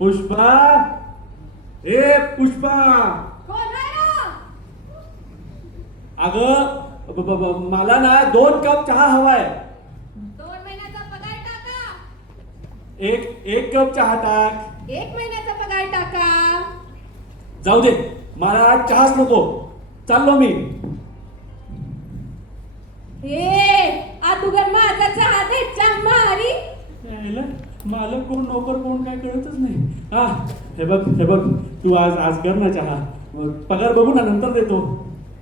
पुष्पा, ए पुष्पा, कोण आहे ना? अगं मला ना 2 कप चहा हवाय. 2 महिन्याचा पगार टाका. एक कप चहा टाक. 1 महिन्याचा पगार टाका. जाऊ दे, मला आज चहाच नको. चाललो मी. अगोदर माझा चहा दे चम्मारी. यायला मालक कोण नोकर कोण काय कळतच नाही. हा हे बघ तू आज कर ना चहा. पगार बघू ना, नंतर देतो.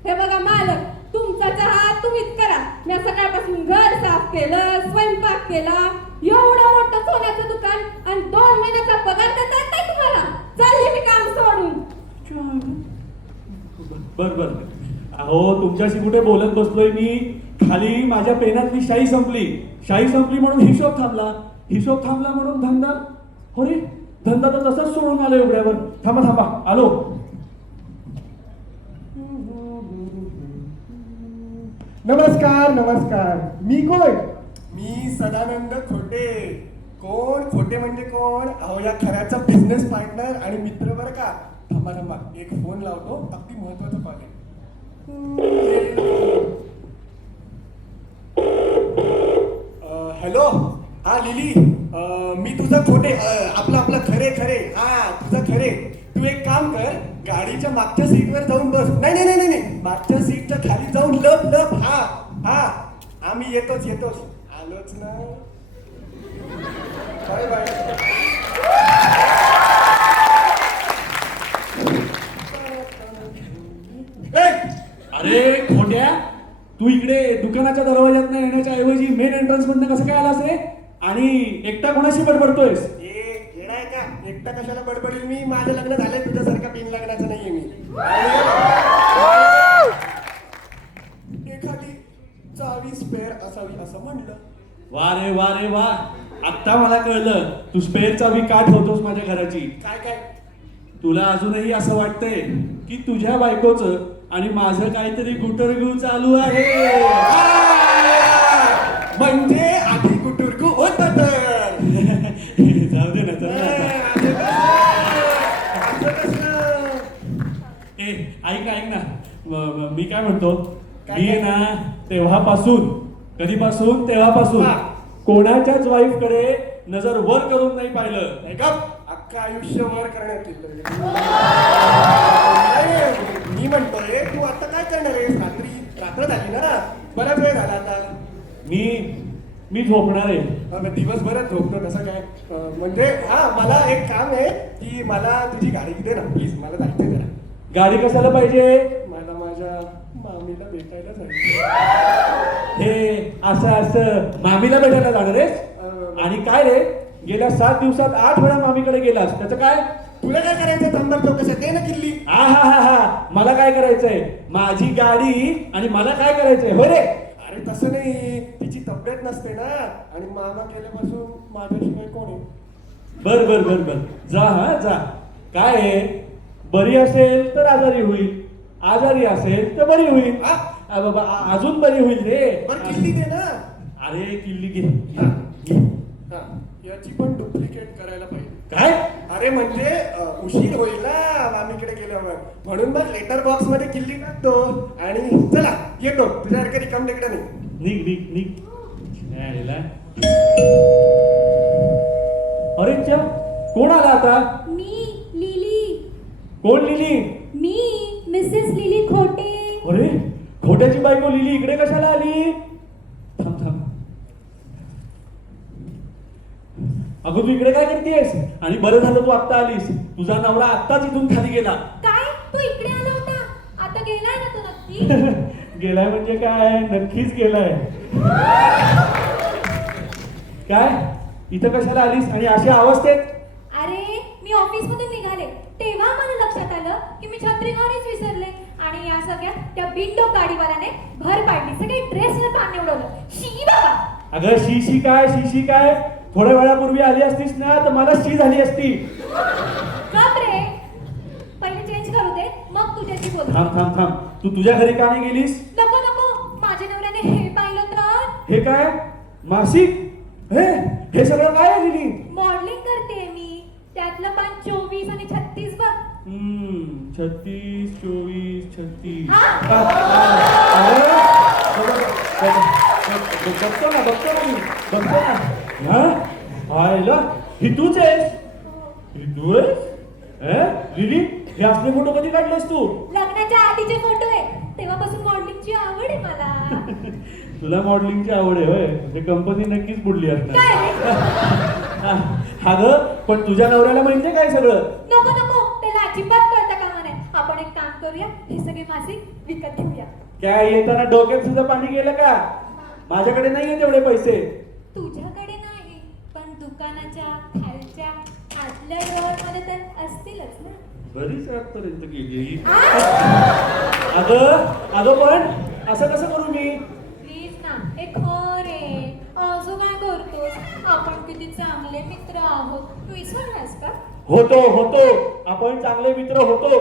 हे बघा मालक, तुमचा चहा तुम्हीच करा. मी सकाळपासून घर साफ केलं, स्वयंपाक केला. एवढं मोठं सोन्याचं दुकान आणि 2 महिन्याचा पगार देतात नाही तुम्हाला. चालले मी काम सोडून. बर अहो तुमच्याशी कुठे बोलत बसलोय मी. खाली माझ्या पेनातली शाई संपली म्हणून हिशोब थांबला म्हणून धंदा. अरे धंदा तर तसाच सोडून आलो एवढ्यावर. थांबा आलो. नमस्कार. मी कोण? मी सदानंद खोटे. कोण खोटे म्हणजे कोण? अहो या खऱ्याचा बिझनेस पार्टनर आणि मित्र बरं का. थांबा एक फोन लावतो. अगदी महत्वाचं कॉल आहे. हॅलो, हा लिली. मी तुझा खोटे, आपला खरे. हा तुझा खरे. तू एक काम कर, गाडीच्या मागच्या सीटवर जाऊन बस. नाही, मागच्या सीटच्या खाली जाऊन लप. हा आम्ही येतोच. आलोच ना. बाय. अरे खोट्या, तू इकडे दुकानाच्या दरवाज्यात येण्याच्या ऐवजी मेन एंट्रन्स मधनं कसं काय आलास रे? आणि एकटा कोणाशी बडबडतोयस? येणार का? एकटा कशाला बडबडील मी? माझं लग्न झालंय, तुझ्यासारखा पिन लग्नाचं नाहीये मी. एखादी चावी स्पेअर असावी असं म्हणलं. वा रे वा. आत्ता मला कळलं तू स्पेअर चावी का ठेवतोस माझ्या घराची. काय? तुला अजूनही असं वाटतंय की तुझ्या बायकोचं आणि माझं काहीतरी गुटरगू चालू आहे. म्हणजे आधी गुटुरगू होत तर. जाऊ दे ना ऐक ना. मी काय म्हणतो, मी ना तेव्हापासून कोणाच्याच वाईफ कडे नजर वर करून नाही पाहिलं. नाही का? अख्खा आयुष्य वर करण्यात येईल. मी म्हणतोय तू आता काय करणार आहेस? रात्र झाली ना, बराच वेळ झाला आता. मी झोपणार आहे. दिवसभरात झोपतो कसं काय? म्हणजे हा मला एक काम आहे की मला तुझी गाडी दे ना प्लीज. मला जायचंय जरा. गाडी कशाला पाहिजे? मला माझ्या मामीला भेटायला जायचं. हे असं मामीला भेटायला जाणार आहेस? आणि काय रे, गेल्या 7 दिवसात 8 वेळा मामीकडे गेलास, त्याचं काय? तुला काय करायचं? थांबर चौकशा दे ना किल्ली. हा मला काय करायचंय? माझी गाडी आणि मला काय करायचंय? हो रे. अरे तसं नाही, तिची तब्येत नसते ना, आणि मामा गेल्यापासून माझ्याशिवाय कोण आहे? बर जा. काय आहे, बरी असेल तर आजारी होईल, आजारी असेल तर बरी होईल. बाबा अजून बरी होईल रे. बरं किल्ली दे ना. अरे किल्ली घे. याची पण डुप्लिकेट करायला पाहिजे. काय? अरे म्हणजे उशीर होईल ना मामीकडे गेल्यावर, म्हणून मग लेटर बॉक्स मध्ये किल्ली टाकतो आणि चला येतो. तुझ्यासारखं रिकाम टेकडा नाही. निघ. अरे च्या, कोण आला आता? मी लिली. कोण लिली? मी मिसेस लिली खोटे. अरे खोट्याची बायको लिली इकडे कशाला आली? थांब. अगं तू इकडे काय करतेस? आणि बरं झालं तू आत्ता आलीस. तुझा नवरा आत्ताच इथून खाली गेला. काय? तू इकडे आला होता? आता गेलाय ना तू नक्की? गेलाय म्हणजे काय? नक्कीच गेलाय. काय इथं कशाला आलीस आणि अशा अवस्थेत? अरे मी ऑफिस मधून निघाले तेव्हा मला लक्षात आलं की मी छत्री घरीच विसरले, आणि या सगळ्यात त्या बिंडो गाडीवाल्याने भर पाडली. सगळे ड्रेसला पाणी उडवलं. शी बाबा. अगं शी काय? थोड्या वेळापूर्वी आली असतीस ना तर मला शी झाली असती. गप रे, पहिले चेंज करू दे मग तुझ्याशी बोल. थांब. तू तुझ्या घरी का नाही गेलीस? नको, माझ्या नवऱ्याने हे पाहिलं तर. हे काय मासिक? हे सगळं काय आहे लिली? मॉडेलिंग करते मी, त्यातलं पण 36, 24, 36. हा? बघतो ना मी बघतो ना. हा आयला ही तूच आहेस. ही तू आहेस? लिली हे असले फोटो कधी काढलेस तू? लग्नाच्या आधीचे फोटो आहे, तेव्हापासून मॉडेलिंगची आवड आहे मला. तुला मॉडेलिंगची आवड आहे होय? म्हणजे कंपनी नक्कीच बुडली असणार. काय? अगं पण तुझ्या नवऱ्याला माहितीये काय सगळं? नको नको, त्याला अजिबात कळता कामा नाही. आपण एक काम करूया, हे सगळे मासिक विकत घेऊया. काय येताना डोक्यात सुद्धा पाणी गेलं का? माझ्याकडे नाहीये तेवढे पैसे. तुझ्याकडे नाही, पण दुकानाच्या खालच्या आतल्या ड्रॉवर मध्ये तर असतीलच ना. बरीच रातपर्यंत गेली. अगं पण असं कसं करू मी? प्लीज ना, हे खरे. असं काय करतोस? आपण किती चांगले मित्र आहोत, तू विसरलास का? होतो आपण चांगले मित्र होतो.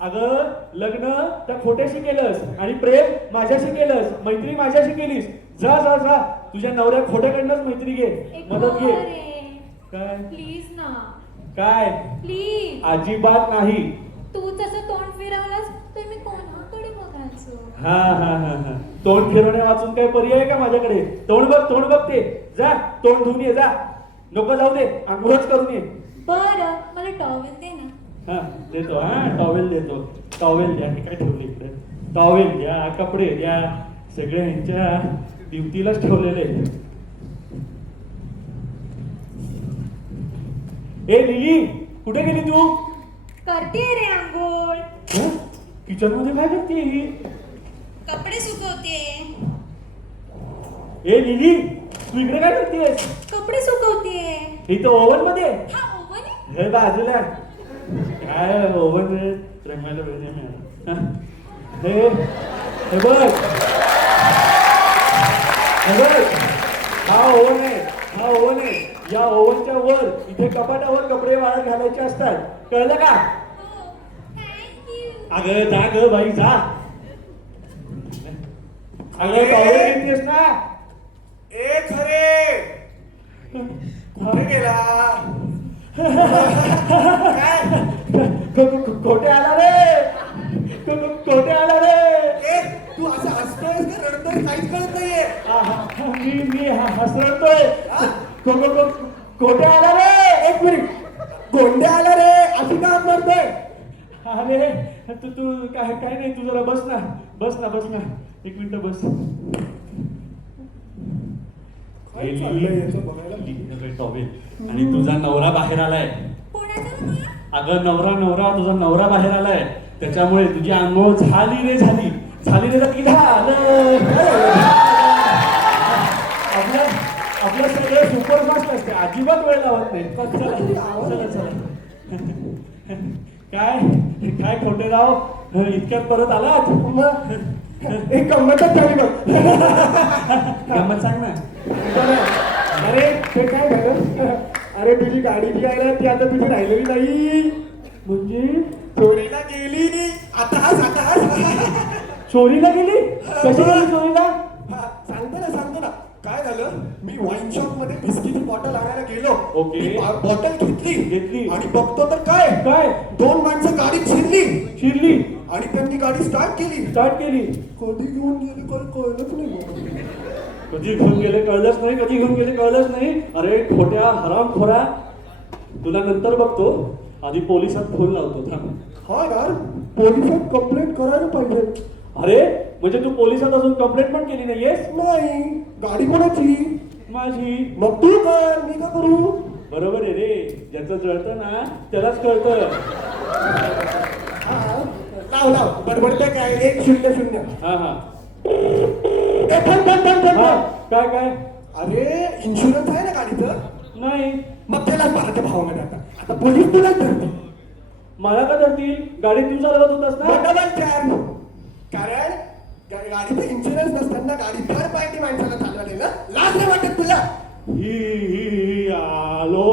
अगं लग्न त्या खोट्याशी केलंस आणि प्रेम माझ्याशी केलंस, मैत्री माझ्याशी केलीस. जा जा जा तुझ्या नवऱ्या खोट्याकडनंच मैत्री घे, एक मदत घे. काय? काय प्लीज ना, काय? प्लीज. अजिबात नाही. तू जसं तोंड फिरवलंस तर मी कोणाकडे बघायचं? हा तोंड फिरवण्या वाचून काय पर्याय आहे का माझ्याकडे? तोंड बघ ते. जा तोंड धुवून ये जा. नको जाऊ दे, आंघोळच करून ये. बरं, मला टॉवेल दे ना. हा देतो. टॉवेल देतो. टॉवेल द्या. हे काय ठेवले इकडे? टॉवेल द्या, कपडे द्या, सगळे ह्यांच्या ड्युटीलाच ठेवलेले. ए लिली कुठे गेली तू? करते रे आंघोळ. किचन मध्ये काय करते ही? कपडे सुकवते. ए लिली तू इकडे काय करतेस? कपडे सुकवते. इथं ओव्हन मध्ये? हा ओव्हन आहे? हे बाजूला काय ओव्हन रंगायला पाहिजे मी. हे हे बघ हा ओव्हन आहे. या ओव्हनच्या वर इथे कपाटावर कपडे वाळत घालायचे असतात, कळलं का? हो, थँक्यू. अगं जा ग बाई जा. अगं टॉवेल घेतलीस ना? ए खरे कुठे गेला? काय? खोटे आला रे. खोटे आला रे. ए तू असं हसतोयस का रडतोय? काहीच कळत नाहीये. मी हसरतोय. खोटे आला रे. एक मिनिट, गोंडे आला रे अशी का करतोय? अरे तू काय नाही, तू जरा बस ना. एक मिनिट बस. काय चाललंय याचं बघायला? टॉवेल आणि तुझा नवरा बाहेर आलाय. कोणाचा नवरा? अगं नवरा तुझा नवरा बाहेर आलाय, त्याच्यामुळे तुझी आंघोळ झाली रे की झालं. आपलं सगळं सुपरफास्ट असते, अजिबात वेळ लावत नाही. चला. काय खोटे राव इतक्यात परत आलात? एक गंमतच झाली बघ. गंमत सांग ना. अरे ते काय झालं? अरे तुझी गाडी जी आहे ना ती आता तुझी राहिलेली नाही. म्हणजे चोरीला गेली. आता हस. चोरीला गेली? कशी गेली चोरीला? सांगतो ना काय झालं, मी वाईन शॉप मध्ये बिस्किटची बॉटल आणायला गेलो. ओके. ती बॉटल घेतली आणि बघतो तर काय दोन माणसं गाडीत शिरली आणि त्यांनी गाडी स्टार्ट केली. कधी घेऊन गेली काही कळलंच नाही. कधी घेऊन गेले कळलंच नाही. अरे खोट्या हरामखोरा, तुला नंतर बघतो, आधी पोलिसात फोन लावतो थांब. हा यार, पोलिसात कंप्लेंट करायला पाहिजे. अरे म्हणजे तू पोलिसात अजून कंप्लेंट पण केली नाहीयेस? नाही. गाडी कोणाची? माझी. मग तू कर, मी का करू? बरोबर आहे रे, ज्याचं जळतं ना त्यालाच कळतं. लाव बडबडते काय? 1-0-0. हा थांब. काय? अरे इन्शुरन्स आहे ना गाडीचं? नाही. मग त्यालाच मारायच्या भावामध्ये आता पोलीस तुलाच धरते. मला का धरतील? गाडी तू चालवत होतास ना? कारण गाडीचा इन्शुरन्स नसताना गाडी थर्ड पार्टी माणसाला चालवली ना, लाज नाही वाटत तुला? ही आलो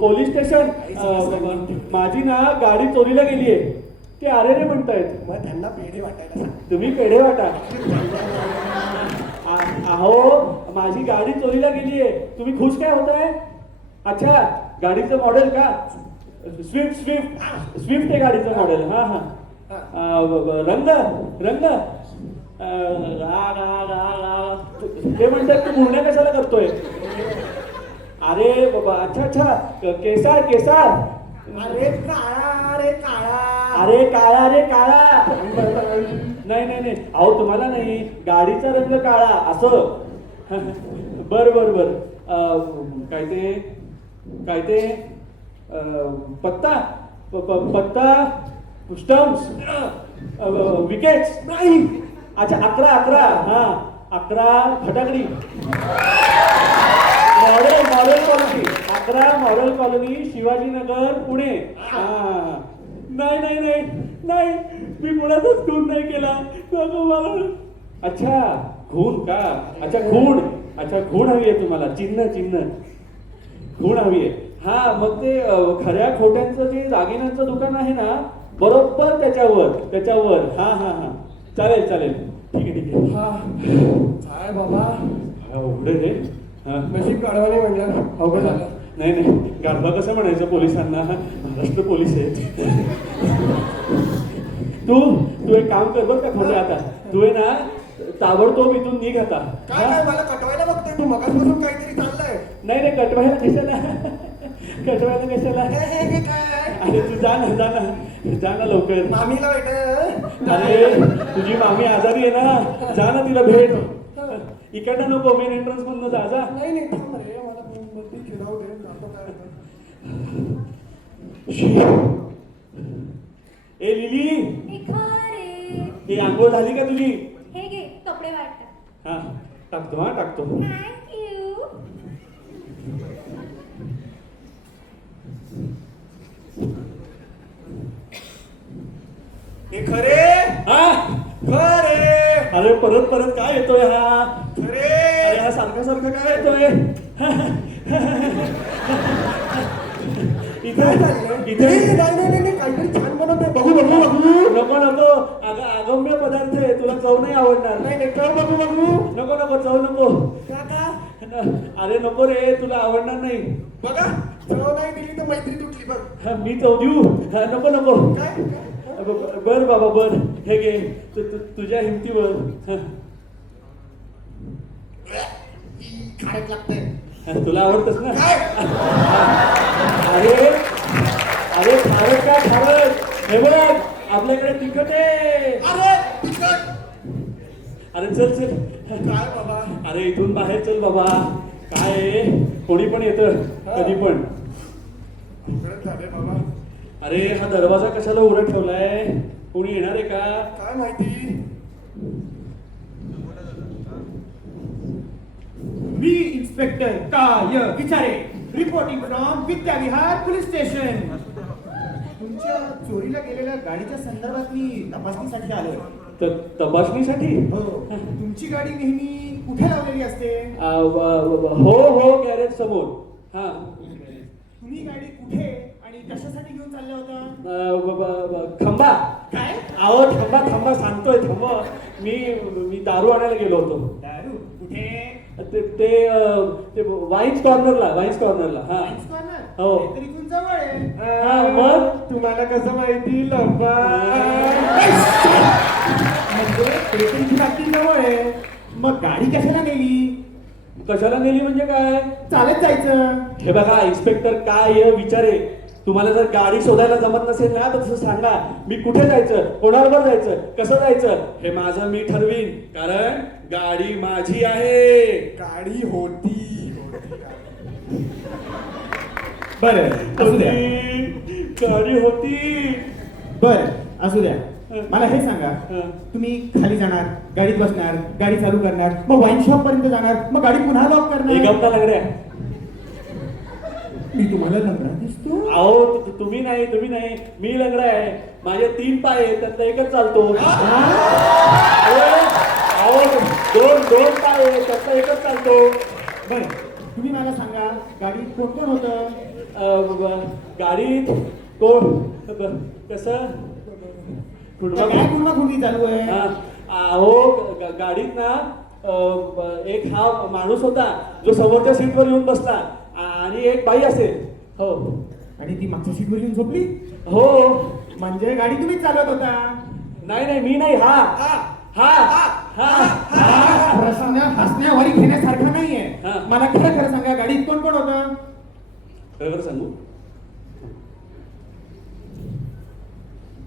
पोलीस स्टेशन. माझी ना गाडी चोरीला गेलीये. ते अरे रे म्हणतायत. मग त्यांना पेढे वाटायला सांग. तुम्ही पेढे वाटा. अहो माझी गाडी चोरीला गेलीये, तुम्ही खुश काय होताय? अच्छा गाडीचं मॉडेल का? स्विफ्ट स्विफ्ट स्विफ्ट आहे गाडीचं मॉडेल. हा हा. रंग रंग ते म्हणतात तू गुन्हा कशाला करतोय? अरे बाबा, अच्छा अच्छा, केसार केसार. अरे काळा, अरे काळा. अरे काळा रे काळा. नाही नाही नाही, अहो तुम्हाला नाही, गाडीचा रंग काळा असं. बर बर बर. काय ते काय ते पत्ता पत्ता स्टम्प्स विकेट्स. नाही. अच्छा 11 11. हा 11 फटाकडी. Model model colony 11 model colony Shivajinagar Pune. हा. नाही नाही नाही नाही, मी पुण्यातच खून नाही केला. नको मला. अच्छा खून का? अच्छा खूण. अच्छा खूण हवी आहे तुम्हाला? चिन्ह चिन्ह खूण हवी आहे. हा मग ते खऱ्या खोट्यांचं जे दागिन्यांचं दुकान आहे ना, बरोबर त्याच्यावर. हा हा हा, चालेल चालेल, ठीक आहे ठीक आहे. हा काय बाबा, उघडे रे. हा. नशीब काढवाने म्हणलं, अवघड झालं. नाही नाही, गाढवा कसं म्हणायचं पोलिसांना? महाराष्ट्र पोलीस आहेत. तू एक काम कर बरं का खोटे. आता तू आहे ना, ताबडतोब इथून निघ आता. काय काय मला कटवायला बघतोय तू? मगाचपासून काहीतरी चाललंय. नाही नाही, कटवायला कशाला? कटवायला कशाला? हे काय? अरे तू जा ना लवकर. मामीला भेट. अरे तुझी मामी आजारी आहे ना, जा ना तिला भेट. इकडनं नको, मेन एंट्रन्स मधनं जा जा. नाही नाही, थांब रे, मला मध्ये फिरावं दे. जातो काय होतं. ए लिली, हे खा रे. ही आंघोळ झाली का तुझी? हे घे, कपडे वाटतात. हा टाकतो. हा टाकतो. थँक्यू. हे खरे हा. खरे अरे परत परत काय येतोय हा? खरे. अरे हा सारखा काय येतोय? काय चाललंय? इथे नाही काहीतरी छान बनवतोय. बघू. नको नको, अगम्य पदार्थ आहे, तुला चव नाही आवडणार. नाही चव बघू. नको चव नको. का? अरे नको रे, तुला आवडणार नाही. बघा, चव नाही दिली तर मैत्री तुटली बघ. हा, मी चव देऊ? हा, नको. काय? बर बाबा बर, हे घे तुझ्या हिमतीवर. खारट लागतंय. तुला आवडतच ना? काय? अरे खारट. हे बघ, आपल्याकडे तिखट आहे. अरे तिखट. अरे चल काय बाबा? अरे इथून बाहेर चल बाबा. काय आहे, कोणी पण येतं कधी पण. उघडत झाले बाबा. अरे हा दरवाजा कशाला उघडा ठेवलाय? कोणी येणार आहे का? काय माहिती. मी इन्स्पेक्टर काय Vichare, reporting from Vidyavihar police station. तुमच्या चोरीला गेलेल्या गाडीच्या संदर्भात मी तपासणीसाठी आलोय. तपासणीसाठी? हो, तुमची गाडी नेहमी कुठे लावलेली असते? हो गॅरेज समोर. हा. तुम्ही गाडी कुठे आणि कशासाठी घेऊन चालला होता? खंबा. काय? अहो थांबा सांगतोय. मी दारू आणायला गेलो होतो. दारू कुठे? ते वाईन्स कॉर्नरला. हा. Wines corner? हो. ते तर इथून जवळ आहे. हा, मग तुम्हाला कसं माहिती? लंबा म्हणजे ते तर इथून अगदी जवळ आहे. मग गाडी कशाला नेली? कशाला नेली म्हणजे काय? चालत जायचं. हे बघा इन्स्पेक्टर, काय विचारे, तुम्हाला जर गाडी शोधायला जमत नसेल ना, तर तसं सांगा. मी कुठे जायचं, कोणाबरोबर जायचं, कसं जायचं, हे माझं मी ठरवीन. कारण गाडी माझी आहे. गाडी होती. बरं असू द्या. गाडी होती. बरं असू द्या. मला हे सांगा, हं. तुम्ही खाली जाणार, गाडीत बसणार, गाडी चालू करणार, मग वाईन शॉप पर्यंत जाणार, मग गाडी पुन्हा लॉक एक करणार. हप्ता लागड्या. मी तुम्हाला लंगडा दिसतो? अहो तुम्ही नाही, मी लंगडा आहे. माझे 3 पाय आहेत, त्यातला एकच चालतो. अहो दोन पाय आहेत, त्यातला एकच चालतो. बरं तुम्ही मला सांगा, गाडीत कोण कोण होतं? गाडीत कोण, कसं काय पुन्हा खुंडी चालू आहे? अहो गाडीत ना एक हा माणूस होता जो समोरच्या सीटवर येऊन बसला, आणि एक बाई असेल. हो. आणि ती मागच्या सीटवर येऊन झोपली हो. म्हणजे गाडी तुम्हीच चालवत होता. नाही नाही मी नाही, हा हा हा हा प्रश्न हसण्यावारी घेण्यासारखा नाहीये. हा. मला खरं खरं सांगा, गाडीत कोण कोण होतं? खरं सांगू,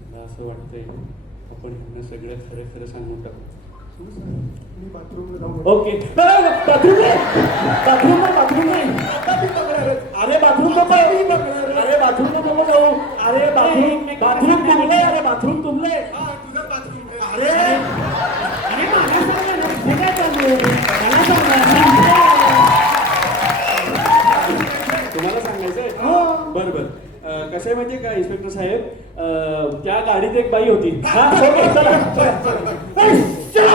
मला असं वाटतंय आपण ह्यांना सगळं खरं खरं सांगून टाकू. मी बाथरूमला जाऊन ओके. बाथरूम नाही, बाथरूम नाही, बाथरूम नाही. अरे बाथरूम नको, अरे बाथरूम नको जाऊ. अरे बाथरूम बाथरूम तुंबले, अरे बाथरूम तुंबले. तुझं बाथरूम अरे अरे मला सांगा ना, हे काय चालू आहे? मला सांगा. तुम्हाला सांगायचंय? हो. बरं बरं. कसं आहे माहिती का इन्स्पेक्टर साहेब, त्या गाडीत एक बाई होती. हा ओके, चला. ए, चला.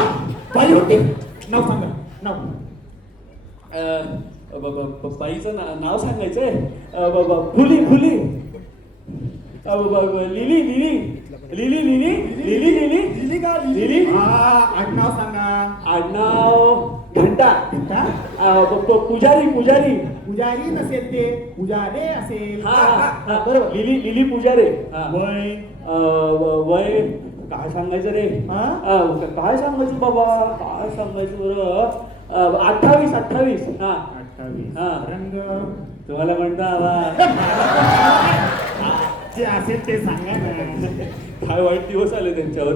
बाई होती. नाव सांगा, नाव. बाईचं नाव सांगायचंय. फुली फुली, lily lily lily lily lily lily lily का? लिली. आडनाव सांगा. आडनाव घंटा. घंटा? पुजारी पुजारी. पुजारी नसेल ते, पुजारे असेल. हा हा बरोबर, लिली लिली पुजारे. हा. वय वय काय सांगायचं रे? हा? काय सांगायचं बाबा, काय सांगायचं बरं? 28 28. हा 28. हा. रंग तुम्हाला म्हणता आवाज. जे असेल ते सांगा ना. काय वाईट दिवस आले त्यांच्यावर.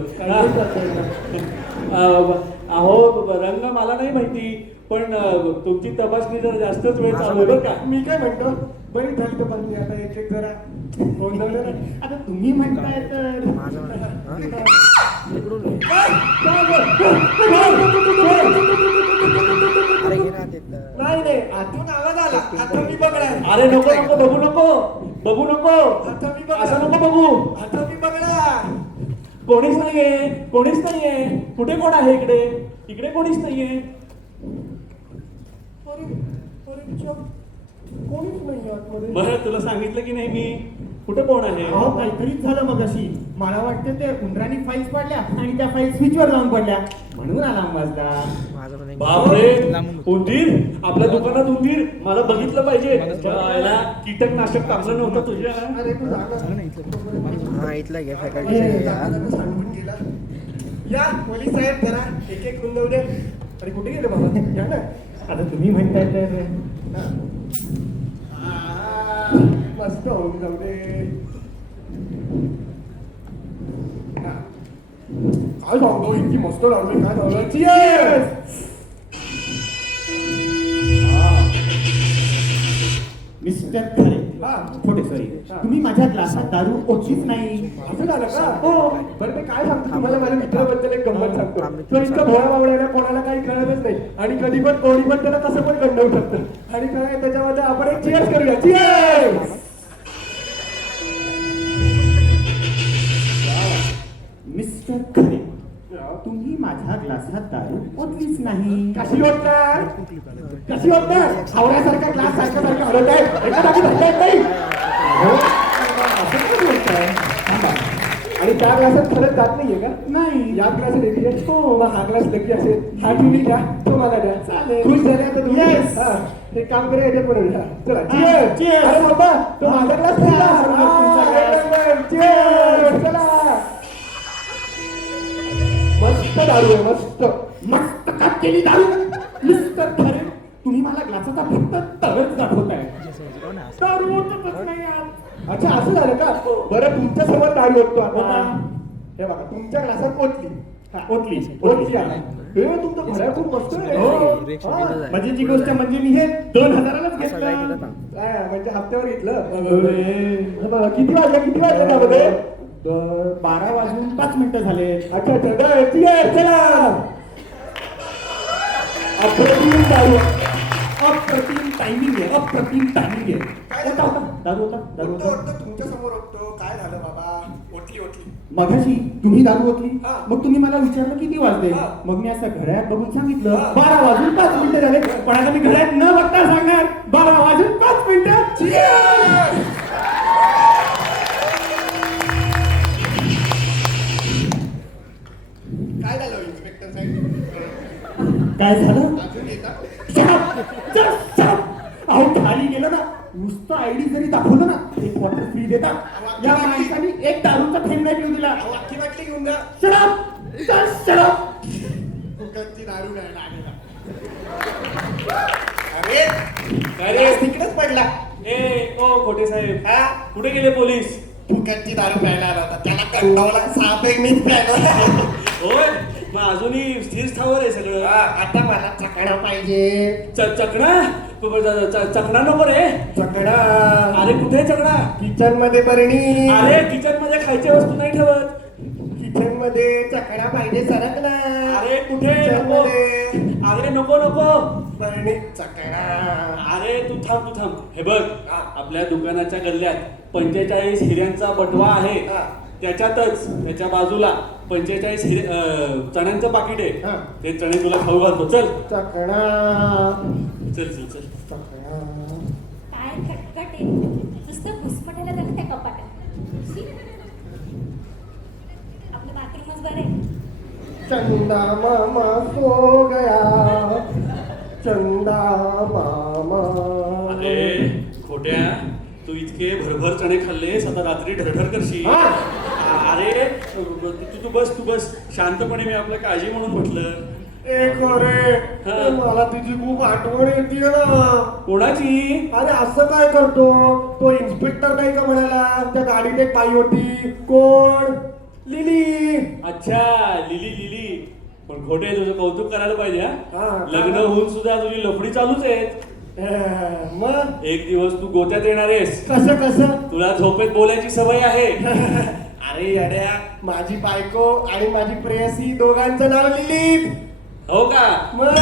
अहो रंग मला नाही माहिती, पण तुमची तपासणी जरा जास्तच वेळ चालू आहे बरं का. मी काय म्हणतो, बरी झाली तर पण आता एक एक जरा गोंधळलं ना. आता तुम्ही म्हणताय तर नाही नाही, आतून आवाज आला. आता मी बघणार. अरे नको नको बघू नको, बघू नको, आता मी बघणार. असं नको बघू. आता मी बघणार. कोणीच नाहीये, कोणीच नाहीये. कुठे कोण आहे इकडे? इकडे कोणीच नाहीये. अरे अरे चप, कोणीच नाही आतमध्ये. बरं तुला सांगितलं की नाही मी कुठे कोण आहे? अहो काहीतरीच झालं मगाशी. मला वाटतं ते उंदरांनी फाईल्स पाडल्या आणि त्या फाईल्स स्विचवर जाऊन पडल्या, म्हणून अलार्म वाजला. बापरे, उंदीर आपल्या दुकानात उंदीर. मला बघितलं पाहिजे. याला कीटकनाशक टाकलं नव्हतं तुझ्या. अरे तू जागा. हा इथला घ्या ए, फॅकल्टी जागा सांगून गेला. या पोलीस साहेब जरा एक एक रुंदवू दे. अरे कुठे गेले बाबा? या ना. आता तुम्ही म्हणताय तर मस्त होऊन जाऊ दे. हा. काय सांगतो, इतकी मस्त लावली. काय लावलं? Cheers! मिस्टर खरे, हा. छोटे सॉरी, तुम्ही माझ्या ग्लासात दारू ओतलीच नाही. असं झालं का? हो. बरं मी काय सांगतो तुम्हाला, माझ्या मित्राबद्दल एक गंमत सांगतो. तो इतका भोळा बावळा कोणाला काही कळतच नाही आणि कधी पण कोणी पण त्याला कसं पण गंडवू शकतं. आणि काय त्याच्यामध्ये आपण एक चीअर्स करूया. चीअर्स! मिस्टर खरे, तुम्ही माझ्या ग्लासात दारू ओतलीच नाही. कशी होणार? कशी होणार? हावऱ्यासारखा ग्लास सारखा हलवत आहे. एका जागी धरता येत नाही. हो. असं काय बोलताय? थांबा. आणि त्या ग्लासात खरंच जात नाहीये का? नाही. या ग्लासात एक आहे. हो. मग हा ग्लास नक्की असेल. हा तुम्ही द्या, तो मला द्या. चालेल. खुश झाले आता तुम्ही? Yes. हा. हे काम करूया, याच्यात पण द्या. चला. हा. Cheers. Cheers. अरे बाबा, तो माझा ग्लास हा. दिला. तुमचा glass. Cheers. चला. मस्त दारू आहे, मस्त. मस्त का केली दारू. मिस्टर खरे, तुम्ही मला ग्लासाचा फक्त तळच दाखवताय. दारू ओततच नाही आत. अच्छा असं झालं का? बरं तुमच्या समोर दारू ओततो आता. होता. हे बघा तुमच्या ग्लासात ओतली. हा, ओतली. ओतली आहे. हे तुमचं भऱ्या खूप मस्त आहे. हो. हा. मजेची गोष्ट म्हणजे मी हे 2000लाच घेतलं. काय, म्हणजे हप्त्यावर घेतलं? हे बघा, किती वाजले त्यामध्ये? 12 वाजून 5 मिनिटं झाले. अच्छा अच्छा. Cheers. चला. अप्रतिम दारू, अप्रतिम टायमिंग आहे, अप्रतिम टायमिंग आहे. होता होता दारू होता, दारू ओततो, होता. ओततो, तुमच्या समोर ओततो. काय झालं बाबा? ओतली. मगाशी तुम्ही दारू ओतली, हा. मग तुम्ही मला विचारलं किती वाजले. हा. मग मी असं घड्याळात बघून सांगितलं हा. 12 वाजून 5 मिनिटं झाले. पण आता मी घड्याळात न बघता सांगणार 12 वाजून 5 मिनिटं. Cheers. काय झालं इन्स्पेक्टर साहेब? काय झालं? अजून येतात? Shut up! Just shut up! अहो खाली गेलं ना, नुसतं आयडी जरी दाखवलं ना एक क्वार्टर फ्री देतात. या माणसाने एक दारूचा थेंब नाही पिऊ दिला. अख्खी बाटली घेऊन जा. शराब फुकटची दारू नाही लागेल. अरे तिकडेच पडला. ओ खोटे साहेब, हा कुठे गेले पोलीस? फुकटची दारू प्यायला आला होता, त्याला कंटावला. 6 पेग मीच प्यायला. होय, मग अजूनही स्थिर स्थावर आहे सगळं. आता मला चकडा पाहिजे. चकणा चकणा नको रे. चकडा अरे कुठे चकणा? किचन मध्ये बरणी. अरे किचन मध्ये खायच्या वस्तू नाही ठेवत. किचन मध्ये चकडा पाहिजे. सरक ना. अरे कुठे? किचन नको. मध्ये अरे नको नको. बरणी चकडा. अरे तू थांब. हे बघ, आपल्या दुकानाच्या गल्ल्यात 45 हिऱ्यांचा बटवा आहे. हा. त्याच्या बाजूला 45 चण्यांचं पाकिट आहे. हा. ते चणे तुला खाऊ घालतो. चल चकडा. चल चल चल. चकडा. काय खटखट आहे, नुसतं घुसमटायला लागलं त्या कपाटात. शी. आपलं बाथरूमच बरं आहे. चंदा मामा सो गया. चंदा मामा. अरे खोट्या, तू इतके भरभर चणे खाल्लेस, आता रात्री ढरढर करशील. अरे तू बस शांतपणे. मी आपल्या काळजी म्हणून म्हटलं. ए खरे, हा. मला तुझी खूप आठवण येते ना. कोणाची? अरे असं काय करतो? तो इन्स्पेक्टर नाही का म्हणाला, त्या गाडीत एक बाई होती. कोण? लिली. अच्छा, लिली. पण खोटे, तुझं कौतुक करायला पाहिजे. हा, हा, का? लग्न होऊन सुद्धा तुझी लफडी चालूच आहे. मग एक दिवस तू गोत्यात येणार आहेस. कसं तुला झोपेत बोलायची सवय आहे. अरे अड्या, माझी बायको आणि माझी प्रेयसी दोघांचं नाव लिली. हो का? मग? बर.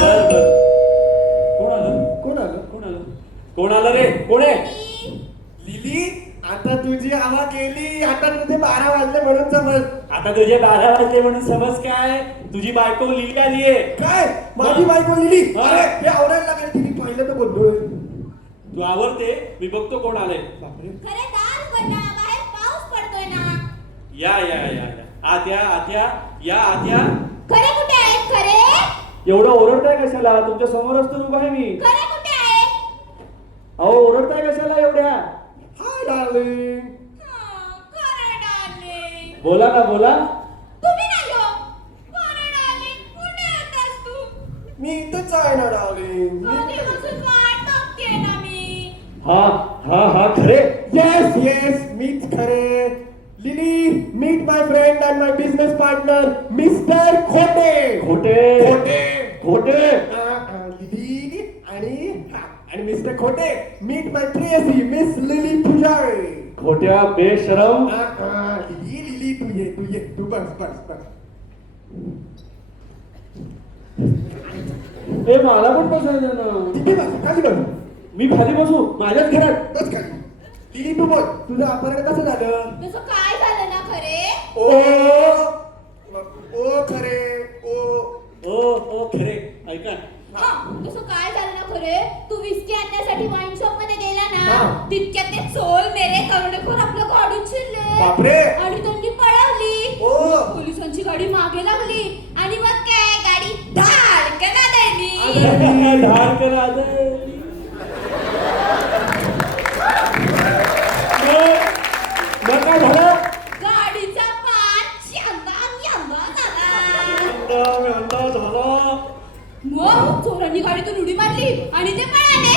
कोण आलं? कोण आलं रे? कोण आहे? लिली, आता तुझी हवा केली. आता तुझे 12 वाजले म्हणून समज. आता तुझे 12 वाजले म्हणून समज काय? तुझी बायको लिली आलीये. काय? माझी बायको लिली? हा. अरे हे आवडायला लागेल. तिने पहिलं तर बोलतोय. तू आवडते. मी बघतो कोण आलंय. बापरे. खरे दार उघडा, बाहेर पाऊस पडतोय ना. या. आत्या या आत्या. खरे कुठे आहेत खरे? एवढं ओरडताय कशाला? तुमच्या समोरच तर उभा आहे मी. खरे कुठे आहे? अहो ओरडताय कशाला एवढ्या? Hi darling. खरे डार्लिंग. बोला ना बोला. तुम्ही नाही हो. खरे डार्लिंग, कुठे होतास तू? मी इथंच आहे ना डार्लिंग. कधीपासून वाट बघतेय ना मी. हा खरे. येस मीच Khare. Lily, meet my friend and my business partner mister Khote. Khote. Lily आणि मिस्टर खोटे. मीट माय प्रेयसी मिस लिली पुजारी. खोट्या बेशरम. लिली तू ये तू बस. ए मला पण बसायचं ना. तिथे बस, खाली बस. मी खाली बसू? माझ्याच घरात. बस खाली. लिली तू बोल, तुझं अपहरण कसं झालं? तुझं काय झालं ना खरे? ओ खरे. ओ खरे. ऐका. तुझं काय झालं ना खरे? तू विस्की आणण्यासाठी वाईन शॉप मध्ये गेला ना, हा. तितक्यात ते चोल मेरे करुणेखोर आपल्या गाडीत शिरले. बापरे. आणि त्यांनी पळवली. ओ. पोलिसांची गाडी मागे लागली आणि मग काय गाडी धाडकन आदळली. धार करा. मग काय झालं? गाडीचा पाच यंदा झाला. झालं. मग चोरांनी गाडीतून उडी मारली आणि ते पळाले.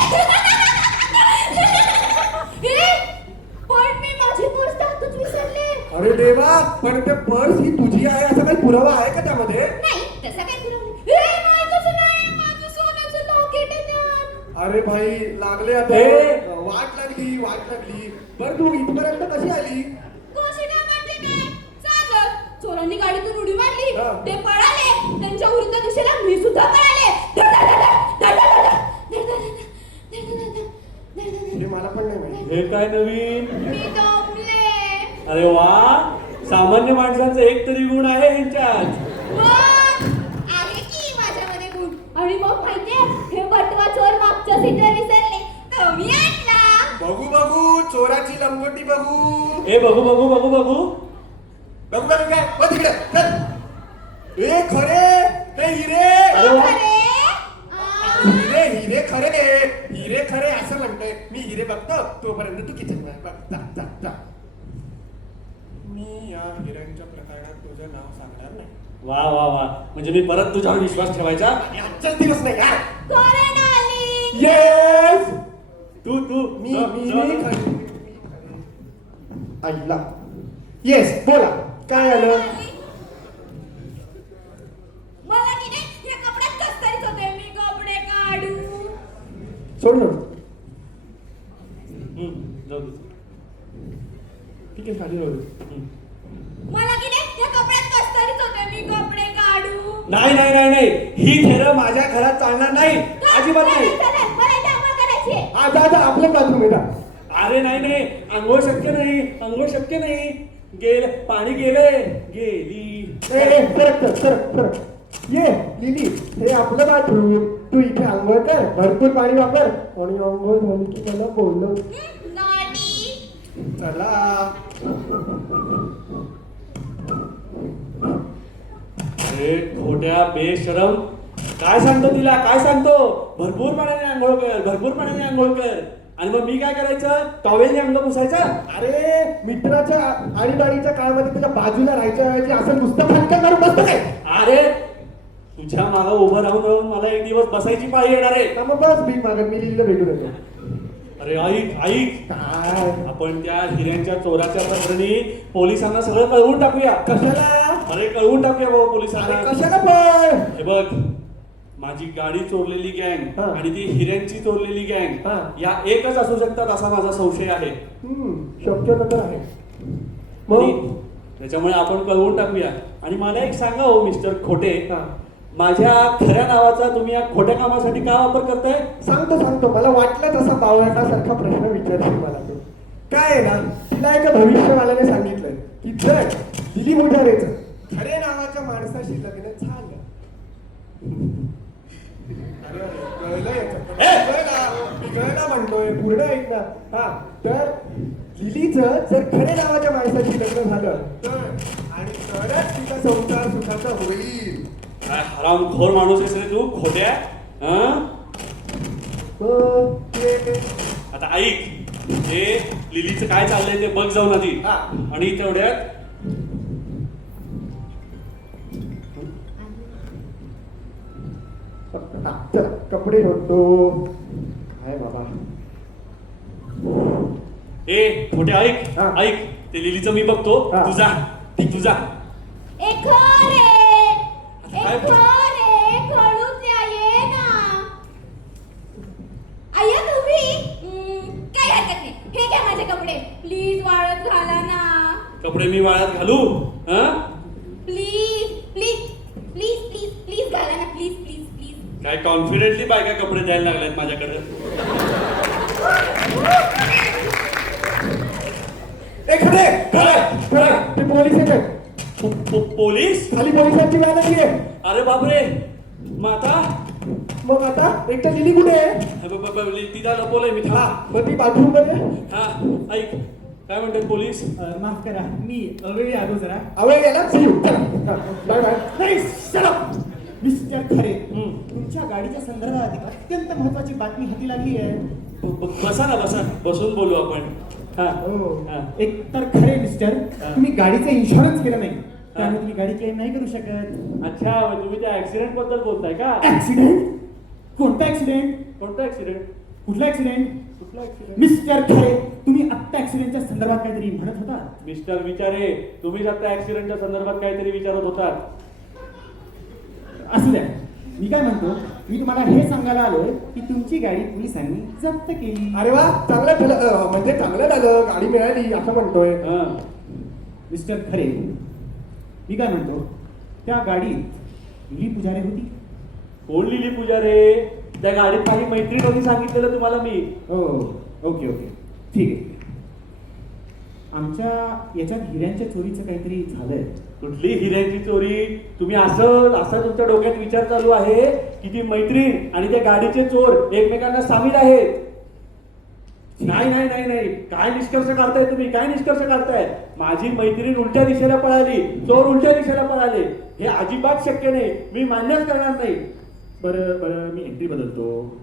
पण मी माझी पर्स त्यातच विसरले. अरे देवा, पण ते पर्स ही तुझी आहे असा काही पुरावा आहे का त्यामध्ये? नाही, तसं काय तुला नाही, तसं नाही. माझं सोन्याचं लॉकेट आहे त्यात. अरे भाई, लागले आता. ए. वाट लागली. बरं तू इथपर्यंत कशी आली? कशी काय म्हणजे काय? चालत. चोरांनी गाडीतून उडी मारली. हा. ते पळाले. त्यांच्या विरुद्ध दिशेला मी सुद्धा पळाले. धड, धड, धड, धड, धड, धड, धड, धड, धड, धड, धड, धड, धड. हे मला पण नाही माहिती. हे काय नवीन? मी दमले. अरे वा, सामान्य माणसांचा एक तरी गुण आहे ह्यांच्यात. मग आहे की माझ्यामध्ये गुण. आणि मग माहितीये, हे बटवा चोर मागच्या सीटवर विसरले. तो मी आणला. बघू चोराची लंगोटी बघू. ए बघू बघू काय? बघ तिकडे, चल. ए खरे, ते हिरे. अरे वा. अरे, हिरे खरे. हिरे खरे असं म्हणतोय. मी हिरे बघतो तोपर्यंत तू किचन बघ. जा जा जा. मी या हिऱ्यांच्या प्रकरणात तुझं नाव सांगणार नाही. वा वा वा, म्हणजे मी परत तुझ्यावर विश्वास ठेवायचा. आणि आजचाच दिवस नाही यार. खरे डार्लिंग. येस तू तू मी जा, मी जा. मी खरे. ऐकला. येस बोला काय आलं. मला की नाही या कपड्यात कसतरीच होते. मी कपडे काढू. सोड सोड. जाऊ दे. ठीक आहे खाली राहू. मला की नाही या कपड्यात कसतरीच होते. मी कपडे काढू. नाही नाही नाही नाही, ही थेरं माझ्या घरात चालणार नाही, अजिबात नाही. चला, मला इथे अंघोळ करायची आहे. हा जा जा आपलं बाथरूम आहे जा. अरे नाही नाही, आंघोळ शक्य नाही, आंघोळ शक्य नाही. पाणी गेले गेली. सरक सरक सरक. ये लिली हे आपलं बाथरूम. तू इथे आंघोळ कर, भरपूर पाणी वापर आणि आंघोळ झाली की मला बोलव. नॉटी. चला. अरे खोट्या बेशरम, काय सांगतो तिला, काय सांगतो. भरपूर पाण्याने आंघोळ कर, भरपूर पाण्याने आंघोळ कर. आणि मग मी काय करायचं, टॉवेलने अंग पुसायचं. अरे मित्राच्या आणीबाणीच्या काळामध्ये तुझ्या बाजूला राहायच्या ऐवजी असं नुसतं फाटका करून बसतो काय. अरे तुझ्या मागं उभं राहून राहून मला एक दिवस बसायची पाळी येणार आहे. का मग बस भीक मागत मी लिलीला भेटून येतो. अरे ऐक ऐक, काय आपण त्या हिऱ्यांच्या चोराच्या प्रकरणी पोलिसांना सगळं कळवून टाकूया. कशाला. अरे कळवून टाकूया बाबा अरे पोलिसांना. कशाला पण. हे बघ, माझी गाडी चोरलेली गँग हा. आणि ती हिऱ्यांची चोरलेली गँग हा. या एकच असू शकतात असा माझा संशय आहे. शक्यता तर आहे. आणि मग त्याच्यामुळे आपण कळवून टाकूया. आणि मला एक सांगा हो मिस्टर खोटे, हा. माझ्या खऱ्या नावाचा तुम्ही या खोट्या कामासाठी का वापर करताय? सांगतो मला वाटलं तसा बावळटासारखा प्रश्न विचारशील मला तू. काय आहे ना, तिला एका भविष्यवाल्याने सांगितलंय की जर दिली मोठारेचं खरे नावाच्या माणसाशी लग्न झालं. अरे कळलं याचं. कळलं म्हणतोय पूर्ण ऐक ना. हा तर लिलीचं जर खरे नावाच्या माणसाशी लग्न झालं तर आणि तरच तिचा संसार सुखाचा होईल. काय हरामखोर माणूस आहेस रे तू खोट्या. हं? आता ऐक, हे लिलीचं काय चाललंय ते बघ जाऊन आधी. हा. आणि तेवढ्यात चला कपडे धुतो. काय बाबा. ए खोट्या ऐक, हा. ऐक, ते लिलीचं मी बघतो. हा. तुझा एक खरे. काय? एक खरे. खडूच ये ना. आय्या तुम्ही. काही हरकत नाही. हे घ्या माझे कपडे. प्लीज वाळत घाला ना. कपडे मी वाळ्यात घालू? हं? Please please please please please घाला ना. Please please please. काय कॉन्फिडेंटली बायका कपडे द्यायला लागल्यात माझ्याकडे. खरे ते पोलीस येतात. पोलीस? खाली पोलिसांची व्हॅन आली आहे. अरे बापरे, मग आता? मग आता एक तर लिली कुठे आहे. तिला लपवलंय मी. हा मग ती बाथरूम मध्ये. हा ऐक, काय म्हणतात पोलीस? माफ करा, मी अवेळी आलो जरा. अवे गेला. See you. चला. Bye bye. नाही, shut up. मिस्टर खरे, हं. तुमच्या गाडीच्या संदर्भात एक अत्यंत महत्वाची बातमी हाती लागली आहे. बसा ना, बसा, बसून बोलू आपण. हा. हा. एक तर खरे मिस्टर, हा. तुम्ही गाडीचं इन्शुरन्स केलं नाही, त्यामुळे तुम्ही गाडी क्लेम नाही करू शकत. अच्छा, मग तुम्ही त्या ऍक्सिडेंट बद्दल बोलताय का? ऍक्सिडेंट? कोणता ऍक्सिडेंट? कोणता ऍक्सिडेंट? कुठला ऍक्सिडेंट? कुठला ऍक्सिडेंट? मिस्टर खरे, तुम्ही आत्ता ऍक्सिडेंटच्या संदर्भात काहीतरी म्हणत होता. मिस्टर विचारे, तुम्हीच आता ऍक्सिडेंटच्या संदर्भात काहीतरी विचारत होतात. असू द्या, मी काय म्हणतो, मी तुम्हाला हे सांगायला आलोय की तुमची गाडी पोलिसांनी जप्त केली. अरे वा चांगलं झालं. म्हणजे चांगलं झालं गाडी मिळाली असं म्हणतोय. हा. मिस्टर खरे, मी काय म्हणतो, त्या गाडीत लिली पुजारी होती. कोण लिहिली पुजारे? त्या गाडीत काही मैत्रीण होती सांगितलेलं तुम्हाला मी. हो, ओके ओके, ठीक आहे. आमच्या याच्यात हिऱ्यांच्या चोरीचं काहीतरी झालंय. कुठली हिऱ्यांची चोरी? तुम्ही असं तुमच्या डोक्यात विचार चालू आहे की ती मैत्रीण आणि त्या गाडीचे चोर एकमेकांना सामील आहेत. नाही नाही नाही नाही, काय निष्कर्ष काढताय तुम्ही? काय निष्कर्ष काढताय? माझी मैत्रीण उलट्या दिशेला पळाली, चोर उलट्या दिशेला पळाले, हे अजिबात शक्य नाही. मी मान्यच करणार नाही. बरं बरं, मी एंट्री बदलतो.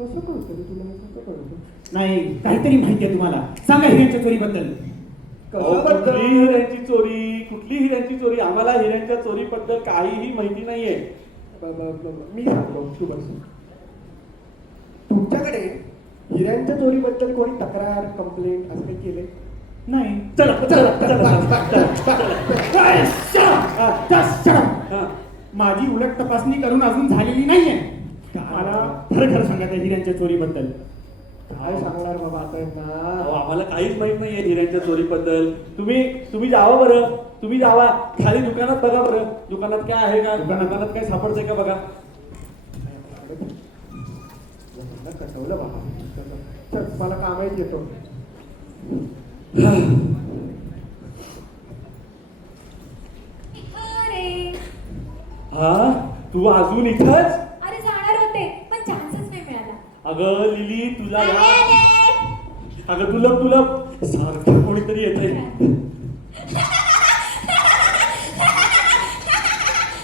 कसं कळतं रे तुला कसं कळतं नाही काहीतरी माहिती आहे तुम्हाला सांगा हिऱ्यांच्या चोरीबद्दल. कुठली हिऱ्यांची चोरी, कुठली हिऱ्यांची चोरी? आम्हाला हिऱ्यांच्या चोरीबद्दल काहीही माहिती नाहीये. मी सांगतो तू बस. तुमच्याकडे हिऱ्यांच्या चोरीबद्दल कोणी तक्रार कंप्लेंट असं काही केले? नाही. चला चला चला हा. माझी उलट तपासणी करून अजून झालेली नाहीये. मला खरं खरं सांगा त्या हिऱ्यांच्या चोरीबद्दल. काय सांगणार बाबा आता अहो, ना. आम्हाला काहीच माहित नाहीये हिऱ्यांच्या चोरीबद्दल. तुम्ही जावा बरं, तुम्ही जावा खाली दुकानात बघा बरं, दुकानात काय आहे का, दुकानात काय सापडतंय का बघा. कटवलं बाबा. चल मला कामात येतो. अरे हा तू अजून इथंच? अरे जाणार होते पण चान्सच नाही मिळाला. अगं लिली तुला आले, आले. अगं तुला सारखं कोणीतरी येतंय.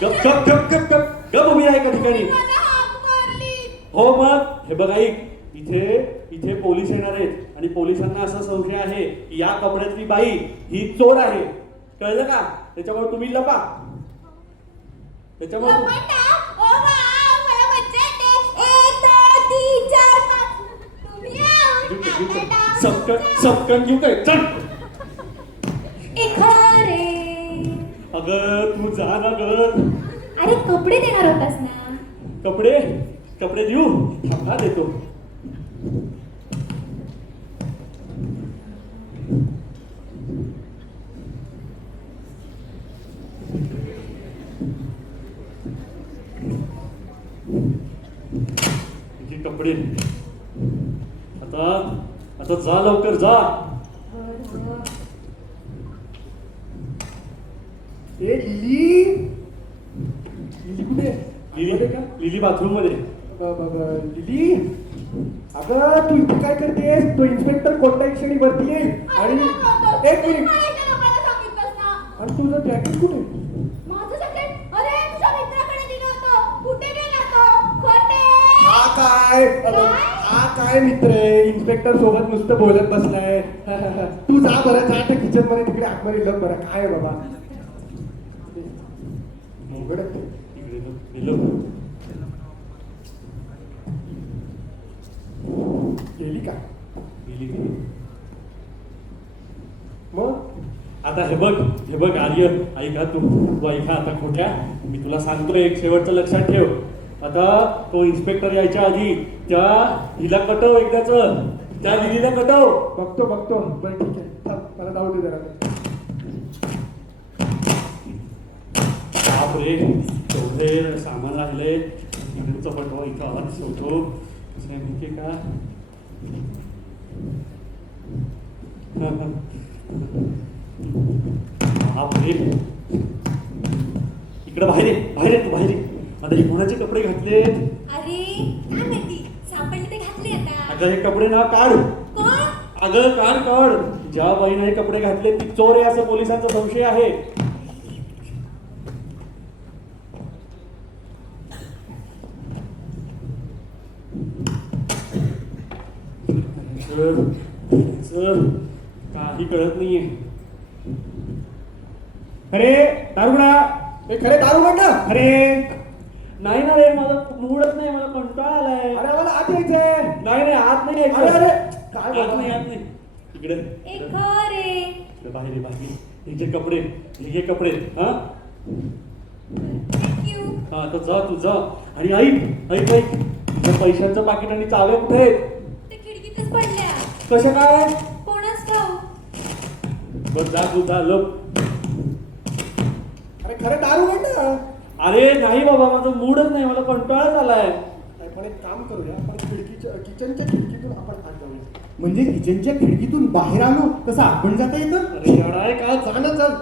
गप गप गप गप गप गप उभी आहे का ठिकाणी? मला हाक मारली. हो मग हे बघ ऐक, इथे पोलीस येणार आहेत आणि पोलिसांना असा संशय आहे की या कपड्यातली बाई ही चोर आहे. कळलं का? त्याच्यामुळे तुम्ही लपा. त्याच्यामुळे लपंडा? ओ वाव, मला मज्जा येते. 1, 2, 3, 4, 5. तुम्ही आहात. सबकन घेऊ काय? चल. ए खरे. अगं तू जा ना ग. अरे कपडे देणार होतास ना. कपडे देऊ? थांबा देतो. हे कपडे आता जा लवकर जा. ए लिली लिली कुठे आहे? लिली का लिली बाथरूम मध्ये. लिली अगं तू इथे काय करतेस? तो इन्स्पेक्टर कोणत्या क्षणी वरती येईल आणि एक मिनिट. आणि तुझं जॅकेट कुठे? हा काय मित्र आहे? इन्स्पेक्टर सोबत नुसतं बोलत बसलाय. तू जा बरं, जा त्या किचन मध्ये तिकडे आतमध्ये लग बरं. काय आहे बाबा? अवघड आहे. इकडे बघ, गेली का? लिली. मग आता हे बघ आर्य, ऐका तू ऐका आता खोट्या. मी तुला सांगतोय एक शेवटचं लक्षात ठेव. आता तो इन्स्पेक्टर यायच्या आधी त्या हिला कटव एकदाच, त्या लिलीला कटव. बघतो बरं ठीक आहे. थांब, मला जाऊ दे जरा. बापरे तेवढे सामान लागले. चपटवा इथं आवाज ठेवतो. कसं आहे माहितीये का? बापरे इकडं बाहेर ये तू बाहेर ये. आता हे कोणाचे कपडे घातले? अरे काय माहिती, सापडले ते घातले आता. अगं हे कपडे ना काढ. कोण? अगं काढ. ज्या बाईने हे कपडे घातले ती चोर आहे असं पोलिसांचा संशय आहे. सर काही कळत नाहीये. अरे दारुगडा. हे खरे दारू बंड. अरे नाही ना रे, माझा मूडच नाही, मला कंटाळा आलाय. अरे आम्हाला आत यायचंय. नाही आत नाही यायचं. अरे काय आत बाबा? नाही इकडे ए खरे. इकडे बाहेर हे घे कपडे हा. थँक्यू. हा आता जा तू जा. आणि ऐक तुझ्या पैशांचं पाकिट आणि चाव्या कुठे आहेत? ते खिडकीतच पडल्या. कशा काय? कोणच ठाऊ. बरं जा तू जा लोक. अरे खरे दारू बंड. अरे नाही बाबा, माझं मूडच नाही, मला कंटाळाच आलाय. आपण एक काम करूया, आपण किचनच्या खिडकीतून आपण आत जाऊया. म्हणजे किचनच्या खिडकीतून बाहेर आलो कसं आपण जाता येतं? अरे येडा आहे का? जा ना, चल.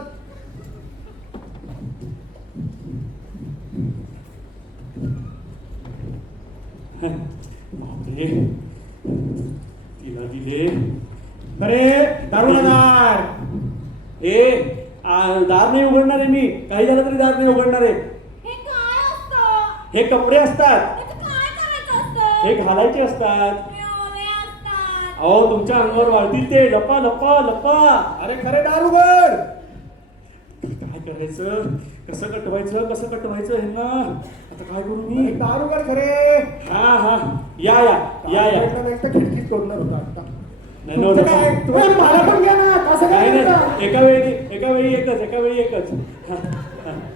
बापरे तिला दिले. अरे दारुगडादार. दार नाही उघडणार आहे मी. काही झालं तरी दार नाही उघडणार आहे. हे काय असतं? हे कपडे असतात. याचं काय करायचं असतं? हे घालायचे असतात. मिळवले असतात. अहो तुमच्या अंगावर वाळतील ते. लपा लपा लपा. अरे खरे दार उघड. काय करायचं, कसं कटवायचं ह्यांना. आता काय करू मी. अरे दार उघड खरे. हा या नाही तर खिडकीत तोडणार होता आता. नाही, तुमचं काय? तुम्ही मला पण घ्या ना. कसं काय करता? एका वेळी एकच.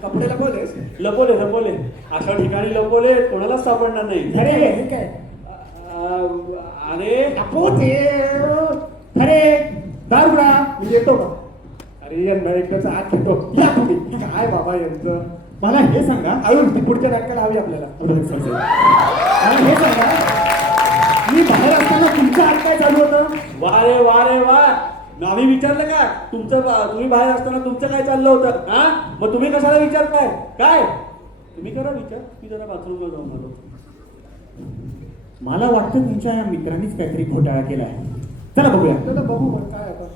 कपडे लपवलेस? लपवले अशा ठिकाणी लपवले कोणालाच सापडणार नाही. खरे हे काय? अरे लपवते. खरे दार उघडा. मी येतो का? अरे यांना एकदाचा हात घेतो. या तुम्ही. काय बाबा यांचं. मला हे सांगा अजून ती पुढच्या नाटकाला हवी आपल्याला. मला हे सांगा, मी बाहेर असताना तुमच्या हात काय चालू होतं? वा रे वा. आम्ही विचारलं का तुम्ही बाहेर असताना तुमचं काय चाललं होतं. हा मग तुम्ही कशाला विचारताय. काय तुम्ही करा विचार. मी जरा बाथरूमला जाऊन आलो. मला वाटतं तुमच्या या मित्रांनीच काहीतरी घोटाळा केलाय. चला बघूया. चला बघू मग काय आता.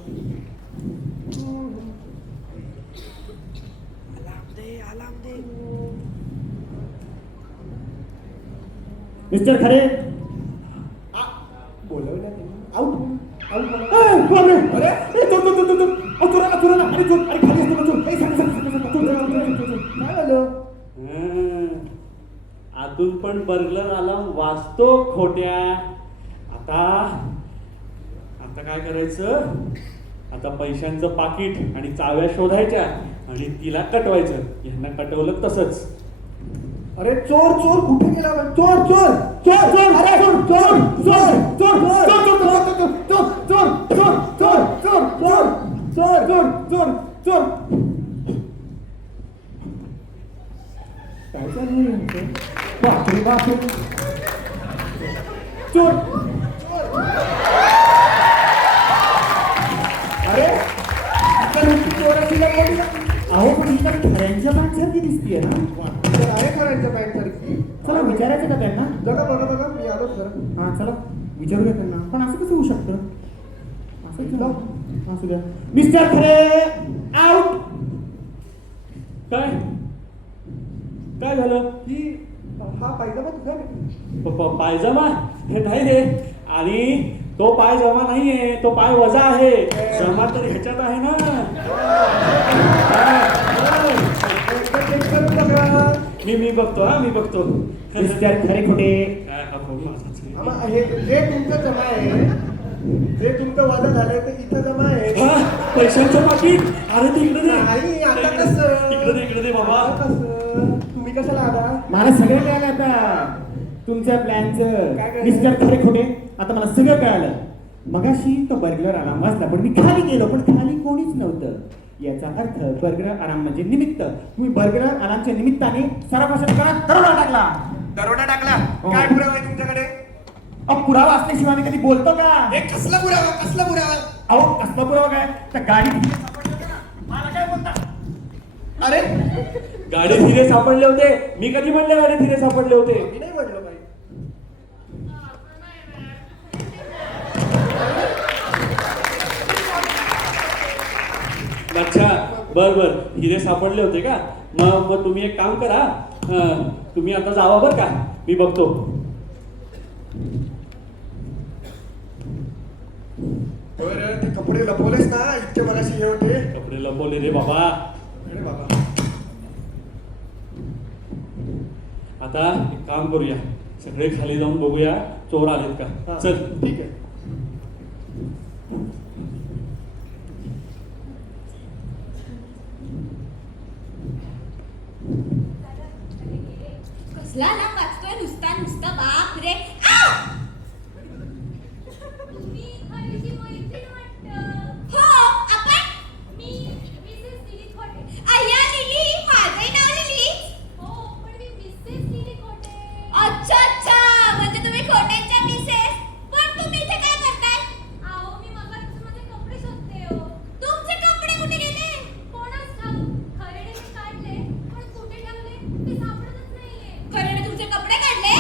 मिस्टर खरे. बोलवलं त्यांनी. आऊट बोला. अरे खाली असतो चोर. काय झालं? आतून पण बर्गलर अलार्म वाजतो खोट्या. आता काय करायचं. आता पैशांचं पाकिट आणि चाव्या शोधायच्या आणि तिला कटवायचं. यांना कटवलं तसंच. अरे चोर कुठे गेला? चोर अरे चोर. काय चालू आहे? बापरे चोर. अरे चोराची लंगोटी. अहो पण ही तर खऱ्यांच्या माणसारखी दिसतीये ना. आहे खऱ्यांच्या बँक सारखी. चला विचारायचं का त्यांना? बघा मी आलो सर. हा चला विचारूया त्यांना. पण असं कसं होऊ शकतं? असू द्या. मिस्टर खरे आउट. काय झालं. ही हा पायजामा तुझा नाही? पायजमा हे नाही रे. आणि तो पायजमा नाहीये. तो पाय वजा आहे. जमा तर ह्याच्यात आहे ना. मी बघतो. मिस्टर खरे खोटे. काय हा फोन माझाच आहे. हे तुमचं जमा आहे. जे तुमचं वादा झालंय ते इथं जमा आहे. पैशांचं पाकिट. अरे ते इकडे दे. नाही, आता कसं? इकडे दे बाबा. कसं? तुम्ही कशाला आला? मला सगळं कळालं आता तुमच्या प्लॅनचं. काय कळलं? मिस्टर खरे खोटे आता मला सगळं कळालं. मगाशी तो बर्गलर अलार्म वाजला पण मी खाली गेलो पण खाली कोणीच नव्हतं. याचा अर्थ बर्गलर अलार्म म्हणजे निमित्त. तुम्ही बर्गलर अलार्मच्या निमित्ताने दरोडा टाकला. दरोडा टाकला? हो. काय पुरावा आहे तुमच्याकडे? पुरावा असल्याशिवाय आम्ही कधी बोलतो का? हे कसला पुरावा? अहो कसला पुरावा काय? त्या गाडी मला काय बोलता? अरे गाडे हिरे सापडले होते. मी कधी म्हणले गाडे हिरे सापडले होते. मी नाही म्हटलं बाई. अच्छा बर हिरे सापडले होते का. मग तुम्ही एक काम करा. तुम्ही आता जावा बर का. मी बघतो. बरं ते कपडे लपवलेस ना इतके मगाशी हे होते. कपडे लपवले रे बाबा. अरे बाबा. आता एक काम करूया. सगळे खाली जाऊन बघूया चोर आलेत का. हा, चल. ठीक आहे. कसला ना वाचतोय नुसता बाप रे. तुम्ही खरीची मैत्रीण वाटतं. हो आपण. मी मिसेस लिली खोटे. अय्या लिली माझे नाव लिली. हो पण मी मिसेस लिली खोटे. अच्छा म्हणजे तुम्ही खोटेच्या मिसेस. पण तुम्ही इथे काय करताय? अहो मी मगापासून माझे कपडे शोधते हो. तुमचे कपडे कुठे गेले? कोणास ठाऊक. खरेडीने काढले पण कुठे ठेवले ते सापडतच नाहीये. खरेडीने तुमचे कपडे काढले?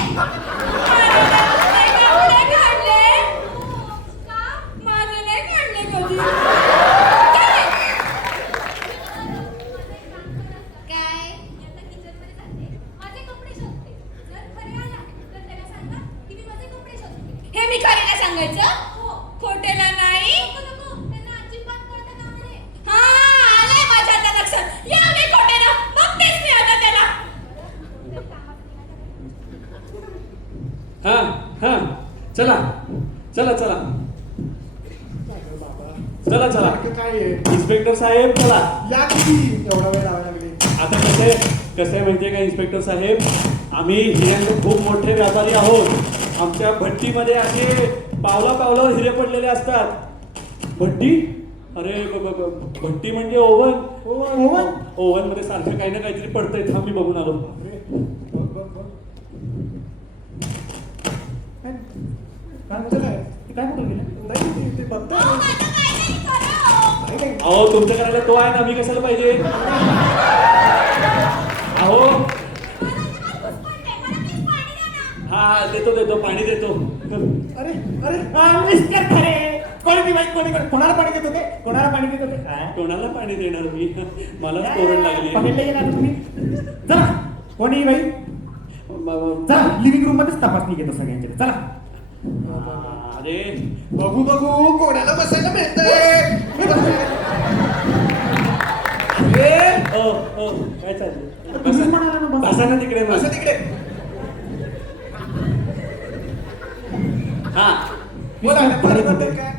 चला चला काय आहे? इन्स्पेक्टर साहेब चला. या किती एवढा वेळ लावायला लागले. आता कसं आहे माहितीये का इन्स्पेक्टर साहेब, आम्ही हिऱ्यांचे खूप मोठे व्यापारी आहोत. आमच्या भट्टीमध्ये असे पावला पावलावर हिरे पडलेले असतात. भट्टी? अरे भट्टी म्हणजे ओव्हन. ओव्हन? ओव्हन मध्ये सारखं काही ना काहीतरी पडतंय. थांब मी बघून आलो. बघ, बघ, बघ. काय काय म्हणजे काय? ते काय कुठं गेलं? नाही ते बघतोय. नाही, नाही. अहो तुमच्या करायला तो आहे ना, मी कशाला पाहिजे? अहो हा देतो पाणी देतो. अरे अरे मिस्टर खरे कोणी बाई कोणाला पाणी देत होते? कोणाला पाणी देत होते? काय? कोणाला पाणी देणार मी? मलाच तोरण लागली. पकडले गेला तुम्ही. चला कोणी बाई चला लिव्हिंग रूम मध्येच तपासणी घेतो सगळ्यांची. चला. अरे बघू बघू कोणाला बसायला मिळतंय. काय चाललं? तुम्हीच म्हणाला ना बस. बसा ना तिकडे बस. असं तिकडे हा बोला ना, बद्दल काय?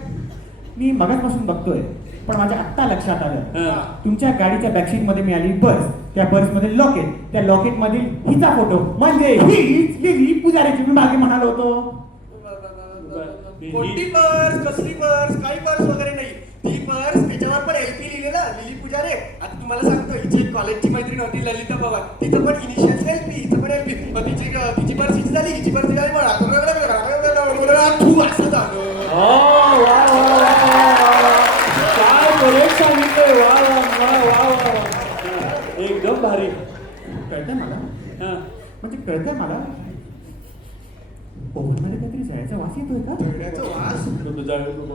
मी मगाचपासून बघतोय पण माझ्या आत्ता लक्षात आलं. हा. तुमच्या गाडीच्या बॅकशीट मध्ये मिळाली पर्स, त्या पर्स मध्ये लॉकेट, त्या लॉकेट मधील हिचा फोटो म्हणजे हीच लिली पुजारीची. मी मागे म्हणालो होतो. कोणती पर्स, कसली पर्स, काही पर्स वगैरे नाही. ती पर्स त्याच्यावर पण एलपी लिहिलेलं, लिली पुजारे. आता तुम्हाला सांगतो, हिची एक कॉलेजची मैत्रीण होती ललिता पवार, तिचं पण इनिशियल एलपी, हिचं पण एलपी. मग तिची पर्स हिची झाली, हिची पर्स झाली, तू असं झालं. काय करेक्ट सांगितलंय. वा एकदम भारी. कळतंय मला, हा. म्हणजे कळतंय मला. ओव्हन मध्ये काहीतरी जळायचा वास येतोय का? जळण्याचा वास.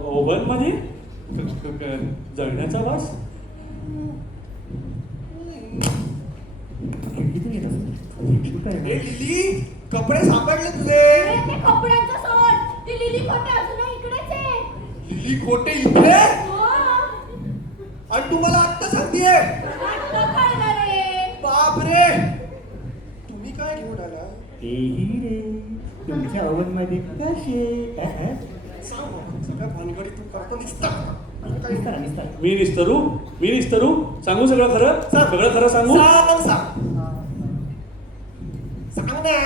ओव्हन मध्ये जळण्याचा वास. खिडकीतून येत असेल. कुठं आहे? ए, लिली कपडे सापडले तुझे. ते कपड्यांचं सोड. ती लिली खोटे अजून इकडेच आहे. लिली खोटे इकडे हो. आणि तुम्हाला आत्ता सांगतेय. आता कळलं रे. बापरे, तुम्ही काय घेऊन आला? ते हिरे तुमच्या ओव्हन मध्ये कसे? सगळ्या भानगडी तू करतो निसता. निस्तारा, निस्तारा. मी निस्तरू सांगू सगळं खरं. सगळं खरं सांगू. सांग ना.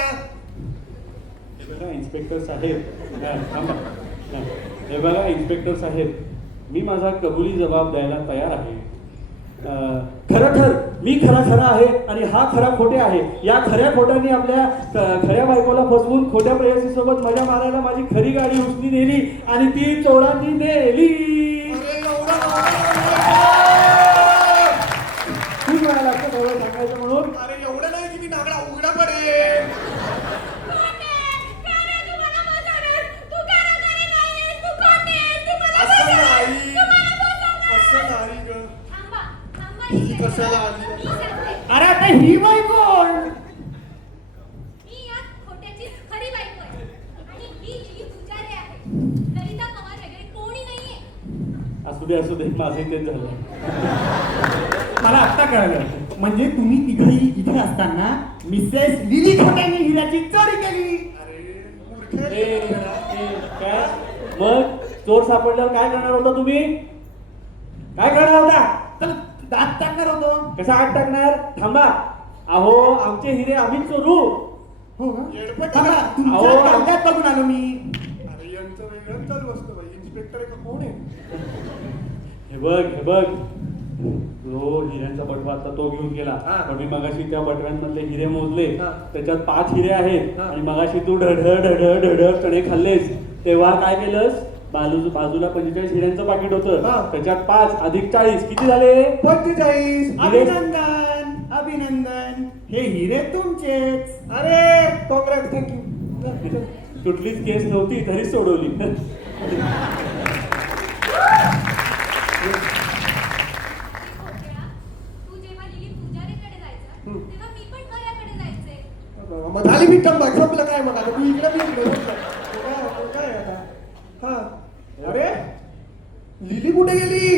हे बघा इन्स्पेक्टर साहेब, थांबा. हे बघा इन्स्पेक्टर साहेब, मी माझा कबुली जबाब द्यायला तयार आहे. खरं मी खरा आहे आणि हा खरा खोटे आहे. या खऱ्या खोट्याने आपल्या खऱ्या बायकोला फसवून खोट्या प्रेयसीसोबत मजा मारायला माझी खरी गाडी उसनी नेली आणि ती चोरांनी नेली. अरे एवढा खूप वेळा लागतं एवढं सांगायचं म्हणून. अरे एवढं नाही की मी नागडा उघडा पडेल. असं नाही, असं नाही ग. ही कशाला आली? अरे आता ही बाई कोण? असू दे माझे तेच झालं. मला आत्ता कळलं. म्हणजे तुम्ही तिघही इथे असताना मिसेस लिली खोट्याने हिऱ्याची चोरी केली. अरे मूर्ख ए, आहे. काय मग चोर सापडल्यावर काय करणार होता तुम्ही? काय करणार होता? तर दात टाकणार होतो. कसा आग टाकणार? थांबा. अहो आमचे हिरे आम्हीच चोरू. हो का? येडपट थांबा, आहे. तुमच्या अहो. कागदात बघून आलो मी. अरे यांचं वेगळं चालू असतं बाई. इन्स्पेक्टर आहे का कोण आहे? हे बघ तो हिऱ्यांचा बटवा आता तो घेऊन गेला. हा. पण मी मगाशी त्या बटव्यांमधले हिरे मोजले. हा. त्याच्यात 5 हिरे आहेत. हा. आणि मगाशी तू ढढ चणे खाल्लेस तेव्हा काय केलंस? बाजूला 45 हिऱ्यांचं पाकिट होतं. हा. त्याच्यात 5 अधिक 40 किती झाले? 45. अभिनंदन. हे हिरे तुमचेच. अरे काँग्रेस, थँक्यू. कुठलीच केस नव्हती तरी सोडवली. मग झाली मी टंबा संपलं काय मग आता तू इकडे मी इकडे काय आता? हा. अरे लिली कुठे गेली?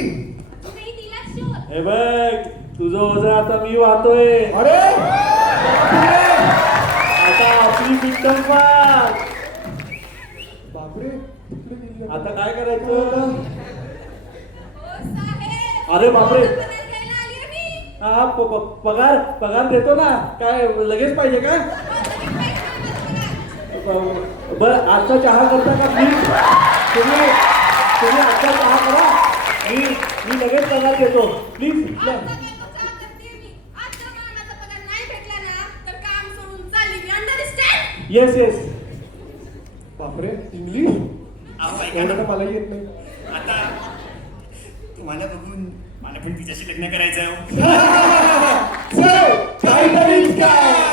हे बघ तुझं ओझं आता मी वाहतोय. अरे आता आपली पिट्टम पाक. बापरे तिकडे गेली. आता काय करायचं? अरे बापरे पगार घ्यायला आलीये मी. हा पगार पगार देतो ना काय लगेच पाहिजे काय बरं आजचा चहा करता का प्लीज तुम्ही तुम्ही आजचा चहा करा मी लगेच पगार देतो प्लीज आजचा काय तो चहा करतेय मी. आजचा मला माझा पगार नाही भेटला ना तर काम सोडून चालली मी. अंडरस्टँड? येस येस बापरे इंग्लिश अहो ऐका एवढं तर ना, मला येत नाही. आता तुम्हाला बघून मला पण तिच्याशी लग्न करायचं आहे हो. चल, काहीतरीच काय